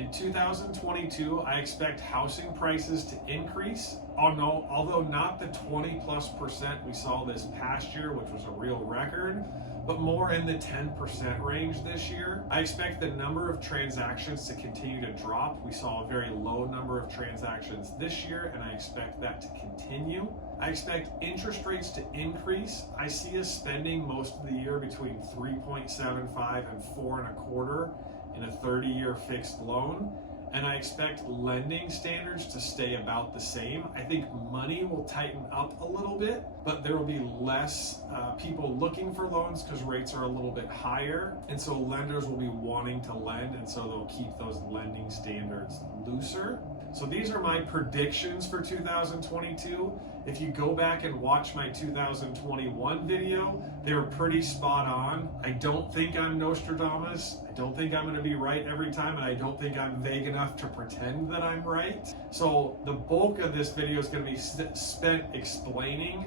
In 2022, I expect housing prices to increase, although not the 20+% we saw this past year, which was a real record, but more in the 10% range this year. I expect the number of transactions to continue to drop. We saw a very low number of transactions this year, and I expect that to continue. I expect interest rates to increase. I see us spending most of the year between 3.75 and 4.25 in a 30-year fixed loan. And I expect lending standards to stay about the same. I think money will tighten up a little bit, but there will be less people looking for loans because rates are a little bit higher. And so lenders will be wanting to lend, and so they'll keep those lending standards looser. So these are my predictions for 2022. If you go back and watch my 2021 video, they were pretty spot on. I don't think I'm Nostradamus. I don't think I'm going to be right every time, and I don't think I'm vague enough to pretend that I'm right. So the bulk of this video is going to be spent explaining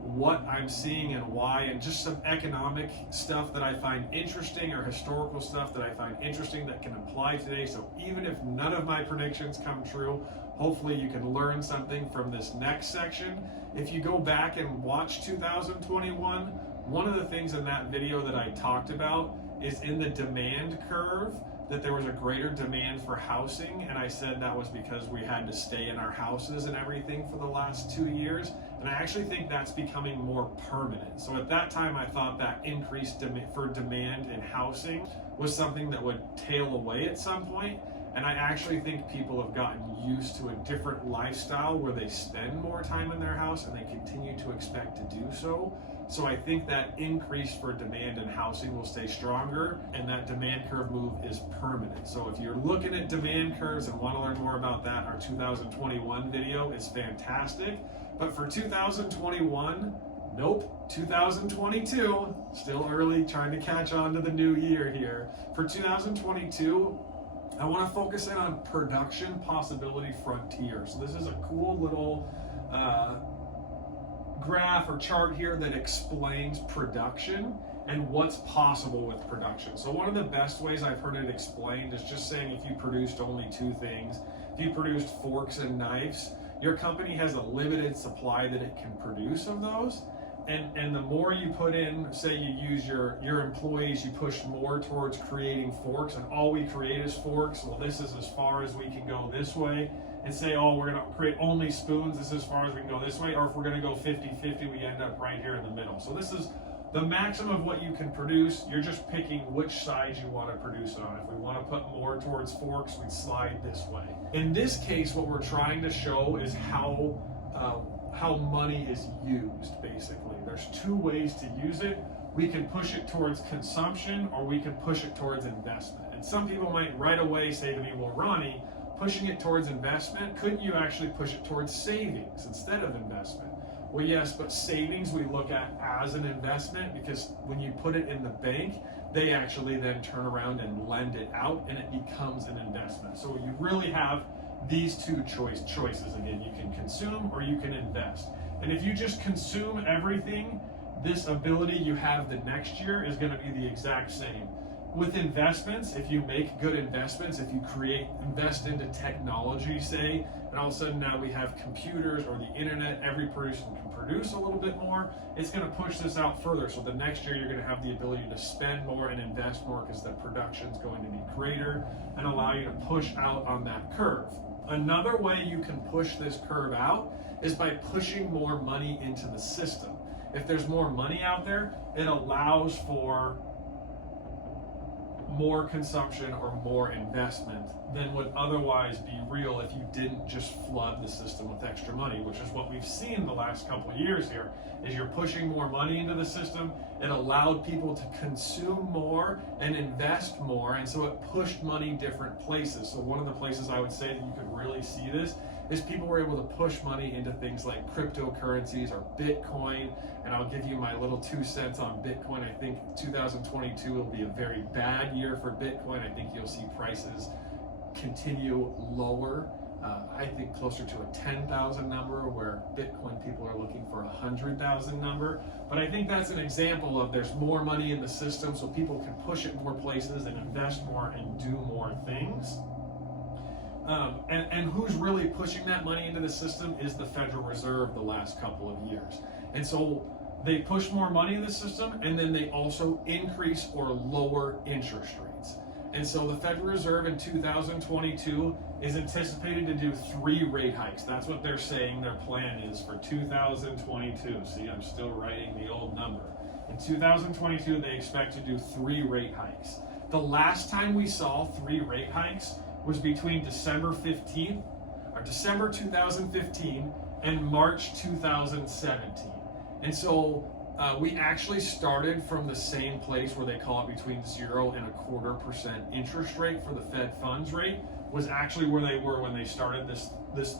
what I'm seeing and why, and just some economic stuff that I find interesting, or historical stuff that I find interesting that can apply today. So even if none of my predictions come true, hopefully you can learn something from this next section. If you go back and watch 2021, one of the things in that video that I talked about is in the demand curve, that there was a greater demand for housing, and I said that was because we had to stay in our houses and everything for the last 2 years, and I actually think that's becoming more permanent. So at that time, I thought that increased demand in housing was something that would tail away at some point, and I actually think people have gotten used to a different lifestyle where they spend more time in their house, and they continue to expect to do so. So I think that increase for demand in housing will stay stronger, and that demand curve move is permanent. So if you're looking at demand curves and want to learn more about that, our 2021 video is fantastic. But for 2021, nope, 2022, still early, trying to catch on to the new year here. For 2022, I want to focus in on production possibility frontier. So this is a cool little graph or chart here that explains production and what's possible with production. So one of the best ways I've heard it explained is just saying if you produced only two things, if you produced forks and knives, your company has a limited supply that it can produce of those. And the more you put in, say you use your employees, you push more towards creating forks, and all we create is forks. Well, this is as far as we can go this way. And say, oh, we're going to create only spoons, this is as far as we can go this way. Or if we're going to go 50-50, we end up right here in the middle. So this is the maximum of what you can produce. You're just picking which side you want to produce it on. If we want to put more towards forks, we'd slide this way. In this case, what we're trying to show is how money is used, basically. There's two ways to use it. We can push it towards consumption, or we can push it towards investment. And some people might right away say to me, well, Ronnie, pushing it towards investment, couldn't you actually push it towards savings instead of investment? Well, yes, but savings we look at as an investment, because when you put it in the bank, they actually then turn around and lend it out, and it becomes an investment. So you really have these two choices. Again, you can consume or you can invest. And if you just consume everything, this ability you have the next year is going to be the exact same. With investments, if you make good investments, if you invest into technology, say, and all of a sudden now we have computers or the internet, every person can produce a little bit more, it's going to push this out further. So the next year you're going to have the ability to spend more and invest more because the production is going to be greater and allow you to push out on that curve. Another way you can push this curve out is by pushing more money into the system. If there's more money out there, it allows for more consumption or more investment than would otherwise be real if you didn't just flood the system with extra money, which is what we've seen the last couple of years here, is you're pushing more money into the system. It allowed people to consume more and invest more, and so it pushed money different places. So one of the places I would say that you could really see this is people were able to push money into things like cryptocurrencies or Bitcoin. And I'll give you my little 2 cents on Bitcoin. I think 2022 will be a very bad year for Bitcoin. I think you'll see prices continue lower. I think closer to a 10,000 number, where Bitcoin people are looking for a 100,000 number. But I think that's an example of there's more money in the system, so people can push it more places and invest more and do more things. And who's really pushing that money into the system is the Federal Reserve the last couple of years. And so they push more money in the system, and then they also increase or lower interest rates. And so the Federal Reserve in 2022 is anticipated to do 3 rate hikes. That's what they're saying their plan is for 2022. See, I'm still writing the old number. In 2022, they expect to do 3 rate hikes. The last time we saw 3 rate hikes was between December 2015 and March 2017. And so we actually started from the same place where they call it between 0 and 0.25% interest rate for the Fed funds rate, was actually where they were when they started this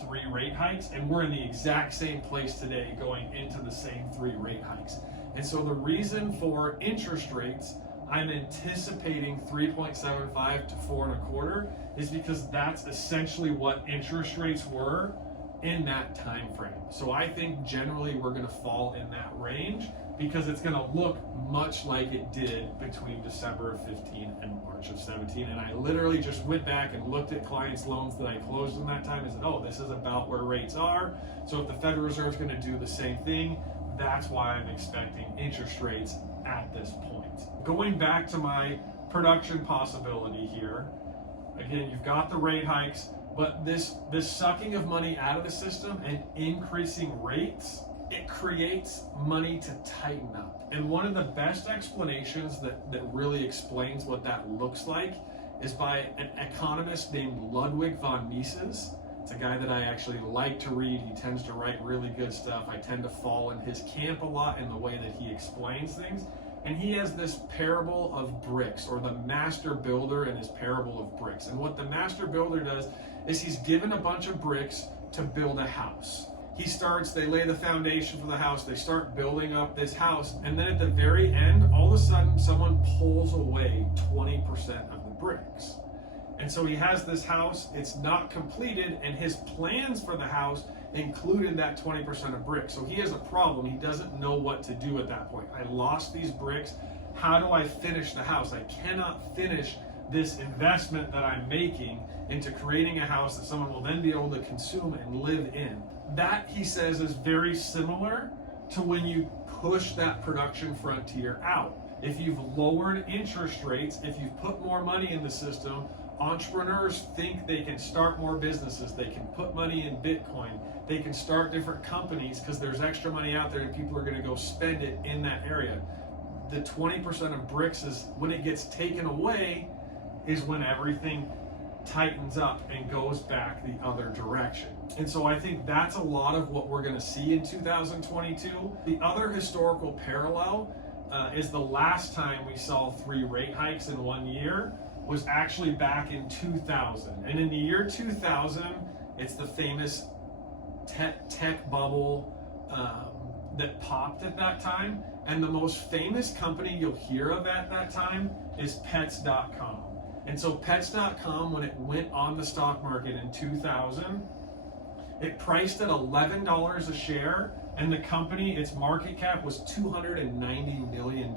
3 rate hikes. And we're in the exact same place today going into the same 3 rate hikes. And so the reason for interest rates, I'm anticipating 3.75 to 4.25, is because that's essentially what interest rates were in that time frame. So I think generally we're going to fall in that range because it's going to look much like it did between December of 15 and March of 17. And I literally just went back and looked at clients' loans that I closed in that time and said, oh, this is about where rates are. So if the Federal Reserve is going to do the same thing, that's why I'm expecting interest rates at this point. Going back to my production possibility here, again, you've got the rate hikes, but this sucking of money out of the system and increasing rates, it creates money to tighten up. And one of the best explanations that really explains what that looks like is by an economist named Ludwig von Mises. It's a guy that I actually like to read. He tends to write really good stuff. I tend to fall in his camp a lot in the way that he explains things. And he has this parable of bricks, or the master builder and his parable of bricks. And what the master builder does is he's given a bunch of bricks to build a house. They lay the foundation for the house, they start building up this house, and then at the very end, all of a sudden, someone pulls away 20% of the bricks. And so he has this house, it's not completed, and his plans for the house included that 20% of bricks. So he has a problem. He doesn't know what to do at that point. I lost these bricks. How do I finish the house? I cannot finish this investment that I'm making into creating a house that someone will then be able to consume and live in. That, he says, is very similar to when you push that production frontier out. If you've lowered interest rates, if you've put more money in the system, entrepreneurs think they can start more businesses, they can put money in Bitcoin, they can start different companies because there's extra money out there and people are going to go spend it in that area. The 20% of bricks is when it gets taken away, is when everything tightens up and goes back the other direction. And so I think that's a lot of what we're going to see in 2022. The other historical parallel is the last time we saw 3 rate hikes in 1 year was actually back in 2000. And in the year 2000, it's the famous tech bubble that popped at that time. And the most famous company you'll hear of at that time is Pets.com. And so Pets.com, when it went on the stock market in 2000, it priced at $11 a share, and the company, its market cap was $290 million.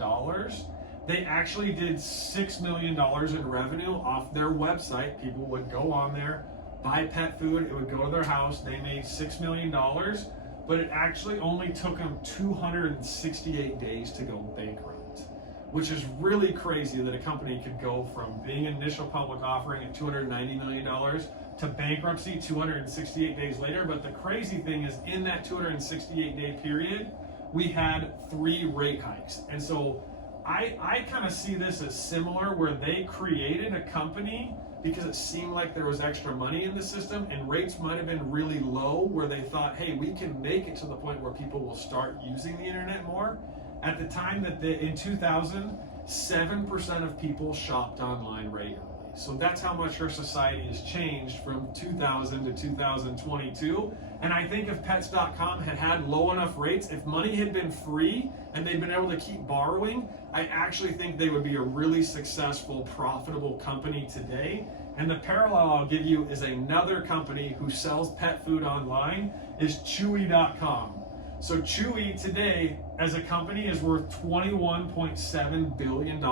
They actually did $6 million in revenue off their website. People would go on there, buy pet food, it would go to their house, they made $6 million, but it actually only took them 268 days to go bankrupt, which is really crazy that a company could go from being an initial public offering at $290 million to bankruptcy 268 days later. But the crazy thing is, in that 268-day period, we had 3 rate hikes. And so I kind of see this as similar, where they created a company because it seemed like there was extra money in the system and rates might have been really low, where they thought, hey, we can make it to the point where people will start using the internet more. At the time that in 2000, 7% of people shopped online regularly. So that's how much our society has changed from 2000 to 2022. And I think if Pets.com had low enough rates, if money had been free and they'd been able to keep borrowing, I actually think they would be a really successful, profitable company today. And the parallel I'll give you is another company who sells pet food online is Chewy.com. So Chewy today, as a company, is worth $21.7 billion.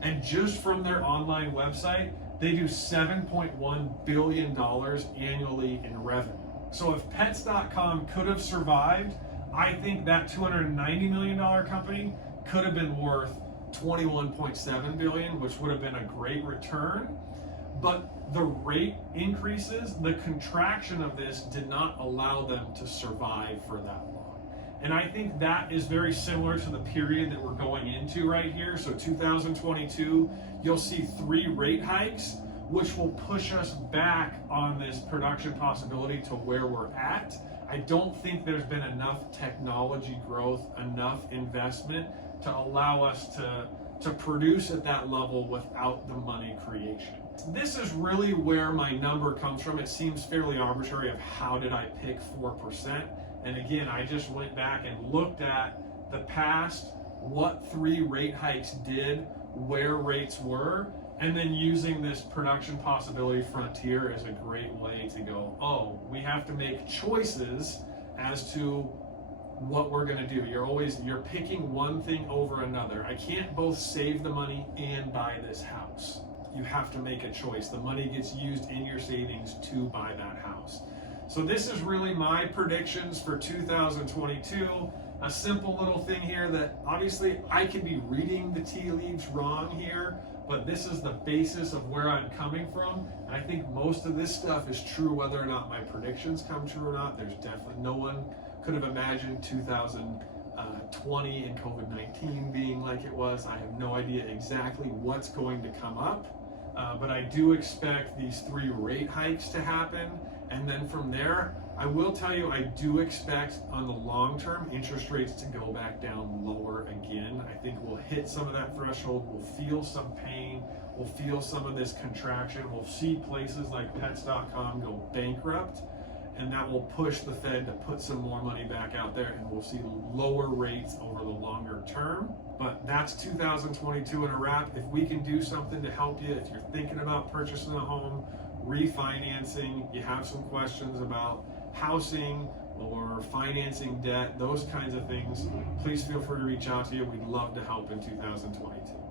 And just from their online website, They do $7.1 billion annually in revenue. So if Pets.com could have survived, I think that $290 million company could have been worth $21.7 billion, which would have been a great return. But the rate increases, the contraction of this did not allow them to survive for that long. And I think that is very similar to the period that we're going into right here. So 2022, you'll see 3 rate hikes, which will push us back on this production possibility to where we're at. I don't think there's been enough technology growth, enough investment to allow us to produce at that level without the money creation. This is really where my number comes from. It seems fairly arbitrary of how did I pick 4%. And again, I just went back and looked at the past, what 3 rate hikes did, where rates were, and then using this production possibility frontier as a great way to go, oh, we have to make choices as to what we're going to do. You're picking one thing over another. I can't both save the money and buy this house. You have to make a choice. The money gets used in your savings to buy that house. So this is really my predictions for 2022. A simple little thing here that obviously I could be reading the tea leaves wrong here, but this is the basis of where I'm coming from. And I think most of this stuff is true whether or not my predictions come true or not. There's definitely no one could have imagined 2020 and COVID-19 being like it was. I have no idea exactly what's going to come up, but I do expect these 3 rate hikes to happen. And then from there, I will tell you, I do expect on the long term interest rates to go back down lower again. I think we'll hit some of that threshold. We'll feel some pain. We'll feel some of this contraction. We'll see places like Pets.com go bankrupt, and that will push the Fed to put some more money back out there, and we'll see lower rates over the longer term. But that's 2022 in a wrap. If we can do something to help you, if you're thinking about purchasing a home, refinancing, you have some questions about housing or financing debt, those kinds of things, please feel free to reach out to you. We'd love to help in 2022.